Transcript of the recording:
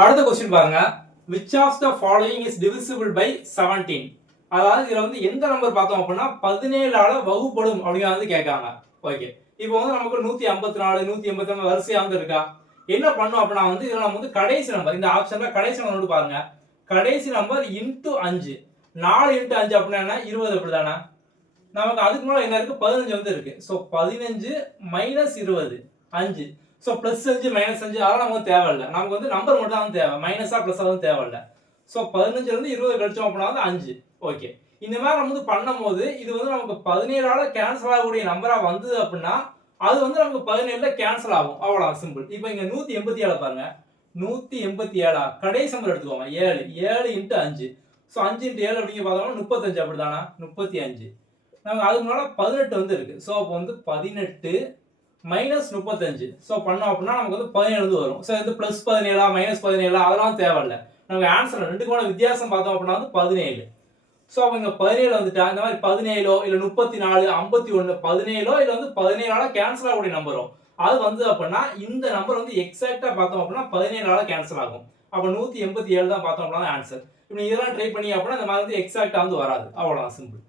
அடுத்த क्वेश्चन பாருங்க. which of the following is divisible by 17? அதாவது இதுல வந்து எந்த நம்பர் பார்த்தோம் அப்படின்னா 17 ஆல வகுப்படும் அப்படிங்கிறது கேட்காங்க. ஓகே. இப்போ வந்து நமக்கு 154 184 வரிசையா வந்து இருக்கா? என்ன பண்ணும் அப்படின்னா வந்து இதுல நம்ம வந்து கடைசி நம்பர் இந்த ஆப்ஷன்ல கடைசி நம்பர் பாருங்க. கடைசி நம்பர் இன்டு 5. 4 இன்டு 5 அப்படின்னா என்ன 20 அப்படிதானே? நமக்கு அதுக்கு மேல என்ன இருக்கு 15 வந்து இருக்கு. So 15 minus 20 5. So plus 5 minus 5 அதெல்லாம் நமக்கு தேவையில்லை. நமக்கு வந்து நம்பர் மட்டும் தான் தேவை. மைனஸா பிளஸ் வந்து தேவையில்லை. சோ 15ல இருந்து 20 கழிச்சோம் அப்படின்னா வந்து 5. ஓகே. இந்த மாதிரி நம்ம வந்து பண்ணும்போது இது வந்து நமக்கு 17 ஆல கேன்சல் ஆகக்கூடிய நம்பரா வந்தது அப்படின்னா அது வந்து நமக்கு 17ல கேன்சல் ஆகும். அவ்வளவுதான் சிம்பிள். இப்போ இங்க 187 பாருங்க. 187 கடைசி நம்பர் எடுத்துக்கோங்க 7 7 இன்டு 5. சோ 5 இன்டு 7 அப்படிங்க பார்த்தோம்னா 35 அப்படிதானா 35. நமக்கு அதுக்கு மேல 18 வந்து இருக்கு. சோ அப்போ வந்து 18 மைனஸ் 35. சோ பண்ணோம் அப்படின்னா நமக்கு வந்து 17 வந்து வரும். சோ இது பிளஸ் 17 மைனஸ் 17 அதெல்லாம் தேவையில்லை. நமக்கு ஆன்சர் ரெண்டுக்குமான வித்தியாசம் பார்த்தோம் அப்படின்னா வந்து 17. சோ அப்ப இங்க 17 வந்துட்டா இந்த மாதிரி 17ஓ இல்ல 34 51 17ஓ இல்ல வந்து 17 ஆல கேன்சல் ஆகக்கூடிய நம்பரோ அது வந்து அப்படின்னா இந்த நம்பர் வந்து எக்ஸாக்ட்டா பார்த்தோம் அப்படின்னா 17 ஆல கேன்சல் ஆகும். அப்ப 187 தான் பார்த்தோம் அப்படின்னா ஆன்சர். இப்போ இதெல்லாம் ட்ரை பண்ணி அப்படின்னா இந்த மாதிரி வந்து எக்ஸாக்ட்டா வந்து வராது. அவ்வளவுதான் சிம்பிள்.